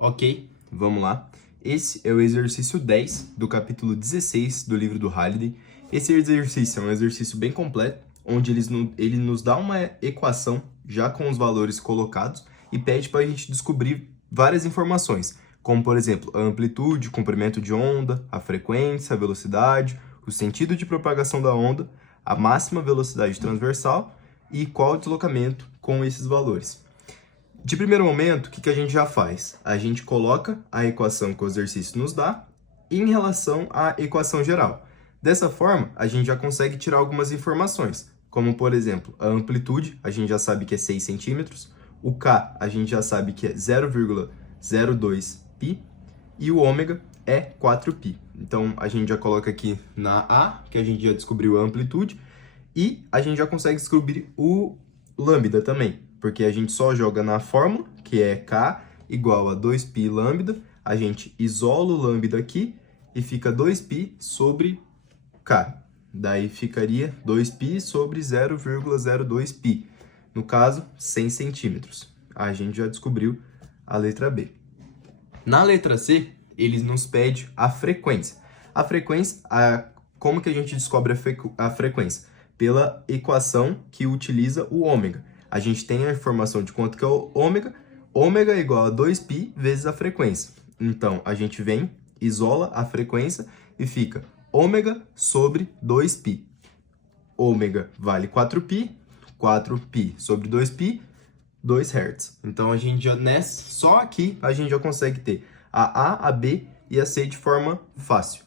Ok, vamos lá. Esse é o exercício 10 do capítulo 16 do livro do Halliday. Esse exercício é um exercício bem completo, onde ele nos dá uma equação já com os valores colocados e pede para a gente descobrir várias informações, como, por exemplo, a amplitude, o comprimento de onda, a frequência, a velocidade, o sentido de propagação da onda, a máxima velocidade transversal e qual o deslocamento com esses valores. De primeiro momento, o que a gente já faz? A gente coloca a equação que o exercício nos dá em relação à equação geral. Dessa forma, a gente já consegue tirar algumas informações, como, por exemplo, a amplitude, a gente já sabe que é 6 centímetros, o K, a gente já sabe que é 0,02 π, e o ômega é 4π. Então, a gente já coloca aqui na A, que a gente já descobriu a amplitude, e a gente já consegue descobrir o lambda também, porque a gente só joga na fórmula, que é K igual a 2π lambda, a gente isola o lambda aqui e fica 2π sobre K. Daí ficaria 2π sobre 0,02π, no caso, 100 centímetros. A gente já descobriu a letra B. Na letra C, eles nos pedem a frequência. A frequência, como que a gente descobre a frequência? Pela equação que utiliza o ômega. A gente tem a informação de quanto que é o ômega. Ômega é igual a 2π vezes a frequência. Então, a gente vem, isola a frequência e fica ômega sobre 2π. Ômega vale 4π, 4π sobre 2π, 2 Hz. Então, a gente já, só aqui, a gente já consegue ter a A, a B e a C de forma fácil.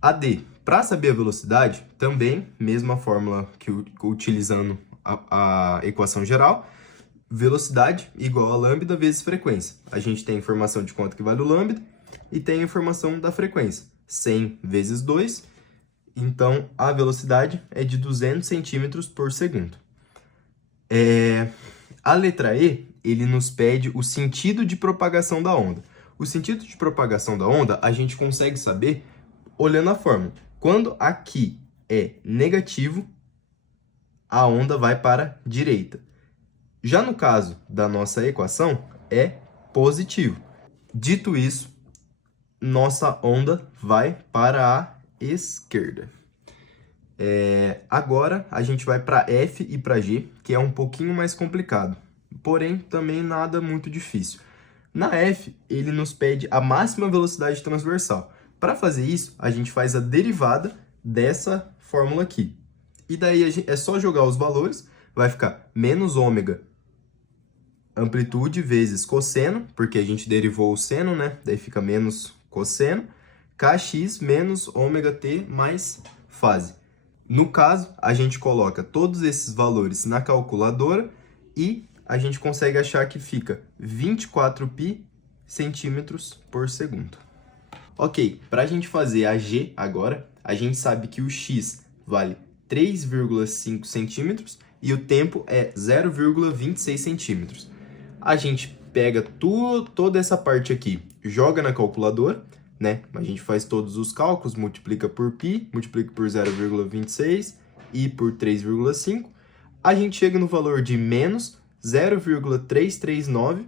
A D, para saber a velocidade, também, mesma fórmula que utilizando a equação geral, velocidade igual a lambda vezes frequência. A gente tem a informação de quanto que vale o lambda e tem a informação da frequência. 100 vezes 2, então a velocidade é de 200 centímetros por segundo. A letra E, ele nos pede o sentido de propagação da onda. O sentido de propagação da onda, a gente consegue saber olhando a fórmula. Quando aqui é negativo, a onda vai para a direita. Já no caso da nossa equação, é positivo. Dito isso, nossa onda vai para a esquerda. Agora, a gente vai para F e para G, que é um pouquinho mais complicado. Porém, também nada muito difícil. Na F, ele nos pede a máxima velocidade transversal. Para fazer isso, a gente faz a derivada dessa fórmula aqui. E daí é só jogar os valores, vai ficar menos ômega amplitude vezes cosseno, porque a gente derivou o seno, né? Daí fica menos cosseno, kx menos ômega t mais fase. No caso, a gente coloca todos esses valores na calculadora e a gente consegue achar que fica 24π centímetros por segundo. Ok, para a gente fazer a G agora, a gente sabe que o x vale 3,5 centímetros e o tempo é 0,26 centímetros. A gente pega toda essa parte aqui, joga na calculadora, né? A gente faz todos os cálculos, multiplica por π, multiplica por 0,26 e por 3,5. A gente chega no valor de menos 0,339.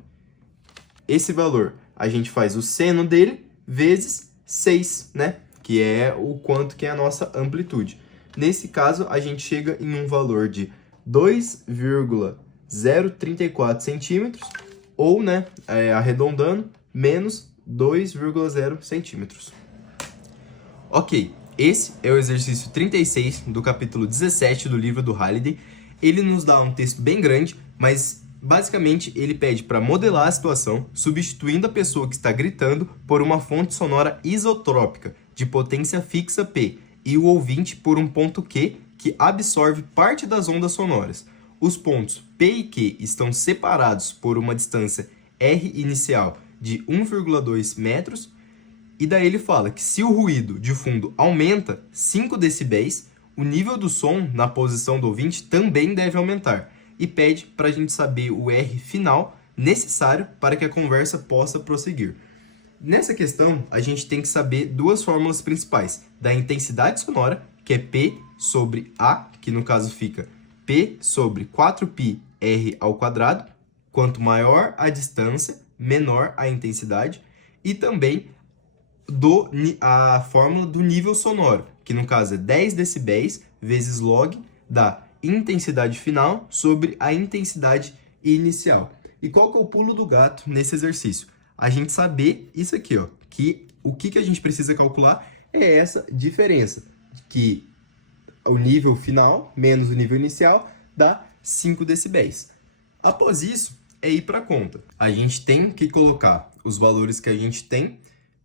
Esse valor, a gente faz o seno dele vezes 6, né? Que é o quanto que é a nossa amplitude. Nesse caso, a gente chega em um valor de 2,034 centímetros, ou, né, arredondando, menos 2,0 centímetros. Ok, esse é o exercício 36 do capítulo 17 do livro do Halliday. Ele nos dá um texto bem grande, mas basicamente ele pede para modelar a situação, substituindo a pessoa que está gritando por uma fonte sonora isotrópica de potência fixa P e o ouvinte por um ponto Q que absorve parte das ondas sonoras. Os pontos P e Q estão separados por uma distância R inicial de 1,2 metros, e daí ele fala que se o ruído de fundo aumenta 5 decibéis, o nível do som na posição do ouvinte também deve aumentar, e pede para a gente saber o R final necessário para que a conversa possa prosseguir. Nessa questão, a gente tem que saber duas fórmulas principais, da intensidade sonora, que é P sobre A, que no caso fica P sobre 4πr², quanto maior a distância, menor a intensidade, e também a fórmula do nível sonoro, que no caso é 10 decibéis vezes log da intensidade final sobre a intensidade inicial. E qual que é o pulo do gato nesse exercício? A gente saber isso aqui, ó, que o que a gente precisa calcular é essa diferença, que o nível final menos o nível inicial dá 5 decibéis. Após isso, é ir para a conta. A gente tem que colocar os valores que a gente tem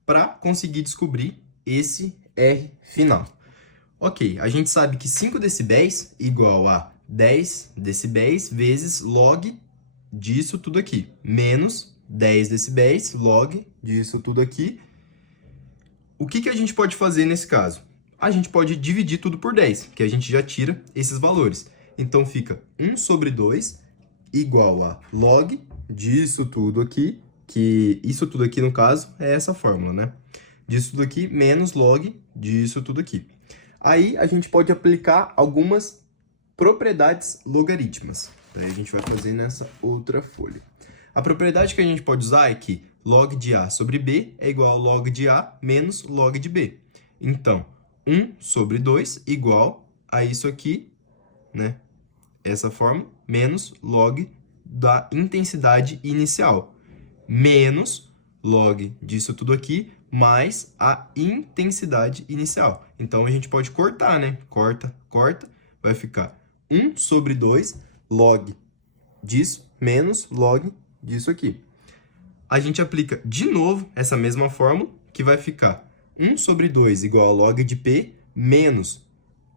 para conseguir descobrir esse R final. Ok, a gente sabe que 5 decibéis igual a 10 decibéis vezes log disso tudo aqui, menos 10 decibéis log disso tudo aqui. O que a gente pode fazer nesse caso? A gente pode dividir tudo por 10, que a gente já tira esses valores. Então fica 1 sobre 2 igual a log disso tudo aqui, que isso tudo aqui no caso é essa fórmula, né? Disso tudo aqui menos log disso tudo aqui. Aí a gente pode aplicar algumas propriedades logarítmicas. Daí a gente vai fazer nessa outra folha. A propriedade que a gente pode usar é que log de A sobre B é igual a log de A menos log de B. Então, 1 sobre 2 igual a isso aqui, né? Essa forma, menos log da intensidade inicial, menos log disso tudo aqui, mais a intensidade inicial. Então, a gente pode cortar, né? Corta, vai ficar 1 sobre 2 log disso, menos log disso aqui. A gente aplica de novo essa mesma fórmula, que vai ficar 1 sobre 2 igual a log de P, menos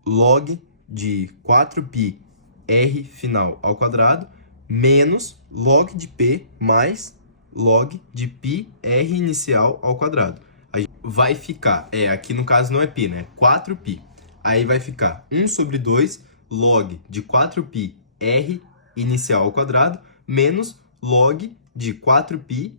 log de 4π R final ao quadrado, menos log de P mais log de π R inicial ao quadrado. Aí vai ficar, aqui no caso não é π, né? 4π. Aí vai ficar 1 sobre 2 log de 4π R inicial ao quadrado, menos log de 4π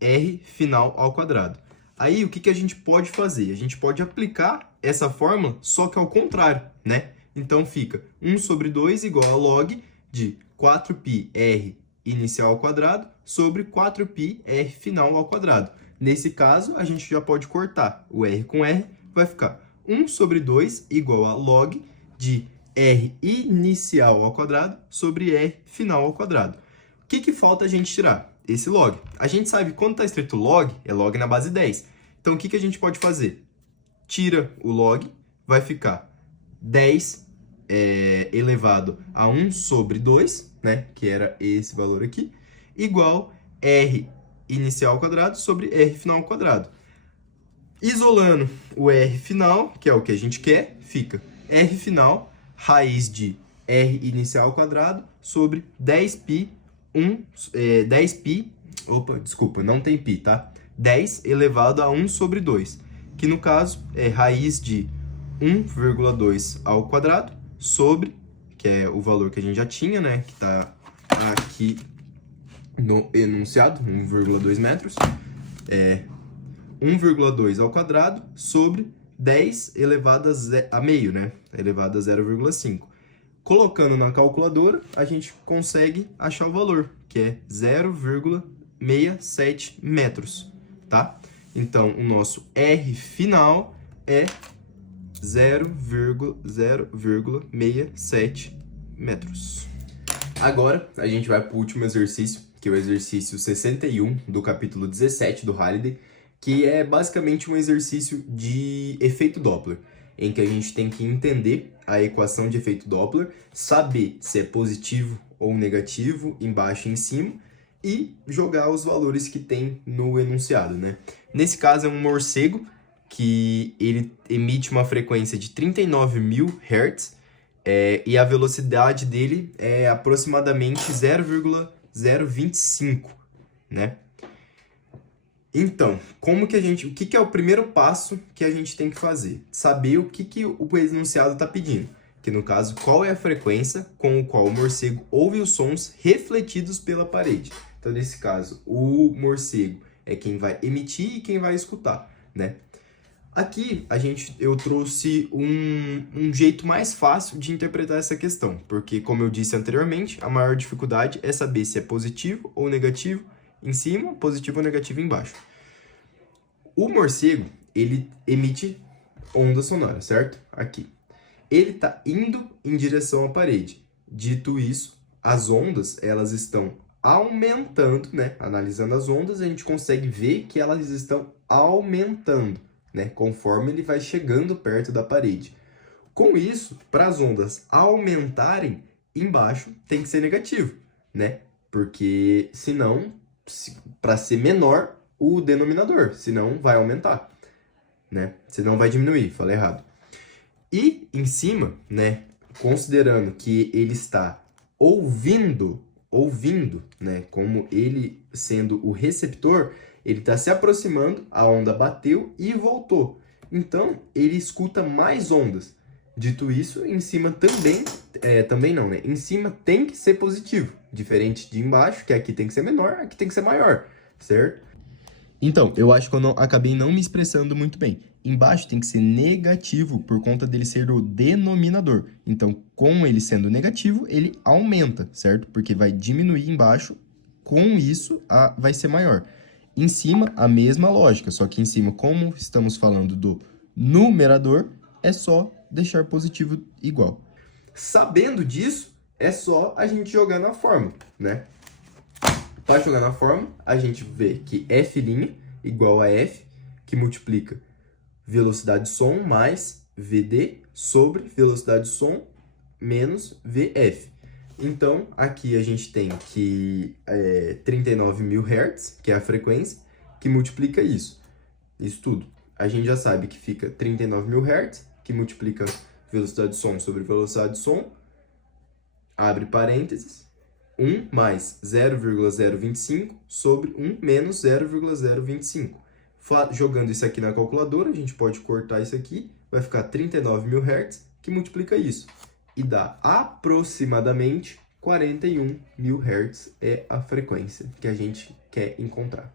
R final ao quadrado. Aí, o que a gente pode fazer? A gente pode aplicar essa fórmula, só que ao contrário, né? Então, fica 1 sobre 2 igual a log de 4π R inicial ao quadrado sobre 4π R final ao quadrado. Nesse caso, a gente já pode cortar o R com R, vai ficar 1 sobre 2 igual a log de R inicial ao quadrado sobre R final ao quadrado. O que falta a gente tirar? Esse log. A gente sabe que quando está escrito log, é log na base 10. Então, o que a gente pode fazer? Tira o log, vai ficar 10 elevado a 1 sobre 2, né? Que era esse valor aqui, igual R inicial ao quadrado sobre R final ao quadrado. Isolando o R final, que é o que a gente quer, fica R final, raiz de R inicial ao quadrado sobre 10π 10π, opa, desculpa, não tem π, tá? 10 elevado a 1 sobre 2, que no caso é raiz de 1,2 ao quadrado sobre, que é o valor que a gente já tinha, né? Que tá aqui no enunciado, 1,2 metros. 1,2 ao quadrado sobre 10 elevado a meio, né? Elevado a 0,5. Colocando na calculadora, a gente consegue achar o valor, que é 0,67 metros, tá? Então, o nosso R final é 0,67 metros. Agora, a gente vai para o último exercício, que é o exercício 61 do capítulo 17 do Halliday, que é basicamente um exercício de efeito Doppler, em que a gente tem que entender a equação de efeito Doppler, saber se é positivo ou negativo embaixo e em cima e jogar os valores que tem no enunciado, né? Nesse caso é um morcego que ele emite uma frequência de 39.000 Hz e a velocidade dele é aproximadamente 0,025, né? Então, o que é o primeiro passo que a gente tem que fazer? Saber o que o enunciado está pedindo. Que no caso, qual é a frequência com o qual o morcego ouve os sons refletidos pela parede. Então, nesse caso, o morcego é quem vai emitir e quem vai escutar, né? Aqui, eu trouxe um jeito mais fácil de interpretar essa questão. Porque, como eu disse anteriormente, a maior dificuldade é saber se é positivo ou negativo em cima, positivo ou negativo embaixo. O morcego, ele emite onda sonora, certo? Aqui. Ele está indo em direção à parede. Dito isso, as ondas, elas estão aumentando, né? Analisando as ondas, a gente consegue ver que elas estão aumentando, né? Conforme ele vai chegando perto da parede. Com isso, para as ondas aumentarem, embaixo tem que ser negativo, né? Porque senão, para ser menor o denominador, senão vai aumentar, né? Senão vai diminuir, falei errado. E em cima, né, considerando que ele está ouvindo, né, como ele sendo o receptor, ele está se aproximando, a onda bateu e voltou. Então, ele escuta mais ondas. Dito isso, em cima também não, né? Em cima tem que ser positivo, diferente de embaixo, que aqui tem que ser menor, aqui tem que ser maior, certo? Então, eu acho que eu acabei não me expressando muito bem. Embaixo tem que ser negativo por conta dele ser o denominador. Então, com ele sendo negativo, ele aumenta, certo? Porque vai diminuir embaixo, com isso vai ser maior. Em cima, a mesma lógica, só que em cima, como estamos falando do numerador, é só deixar positivo igual. Sabendo disso, é só a gente jogar na fórmula, né? Para jogar na fórmula, a gente vê que F' igual a F, que multiplica velocidade de som mais VD sobre velocidade de som menos VF. Então, aqui a gente tem que 39.000 Hz, que é a frequência, que multiplica isso. Isso tudo. A gente já sabe que fica 39.000 Hz, que multiplica velocidade de som sobre velocidade de som, abre parênteses, 1 mais 0,025 sobre 1 menos 0,025. Jogando isso aqui na calculadora, a gente pode cortar isso aqui, vai ficar 39.000 Hz, que multiplica isso. E dá aproximadamente 41.000 Hz é a frequência que a gente quer encontrar.